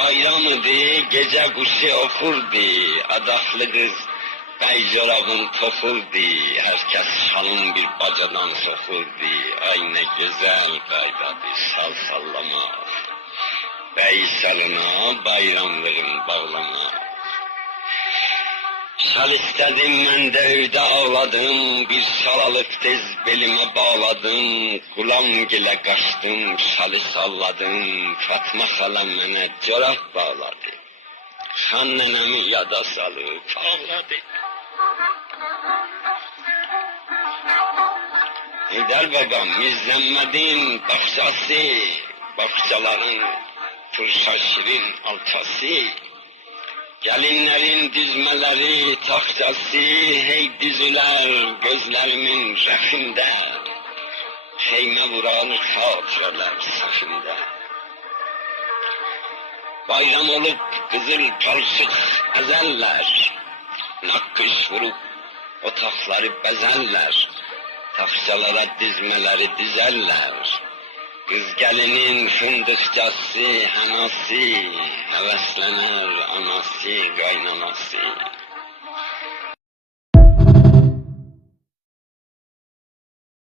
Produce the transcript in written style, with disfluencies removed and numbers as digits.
bayram idi, gece kuşu okurdu, adaklı kız bey corabın tokurdu, herkes şalın bir bacadan sokurdu, ay ne güzel qaydadır sal sallamaq, bey salına bayramlığın bağlamaq. Şal istedim mən də evdə ağladım, bir şal alıp tez belime bağladım, Qulam gilə qaçdım, şalı salladım, Fatma xala mənə corab bağladı, Xan nənəmi yada salıb ağladı. Heydər babam Mirzəmmədin baxçası, baxçaların turşa şirin altası, gelinlerin dizmeleri tahtası, hey diziler gözlerimin rəfində, Xeymə vurar xatirələr səfində. Bayram olup kızıl palçıq əzəllər, Naqqış vurup otaqları bəzəllər, Taxtalara dizmeleri dizərlər, Kız gelinin fındıkçası, hanası, heveslənər anası, qaynanası.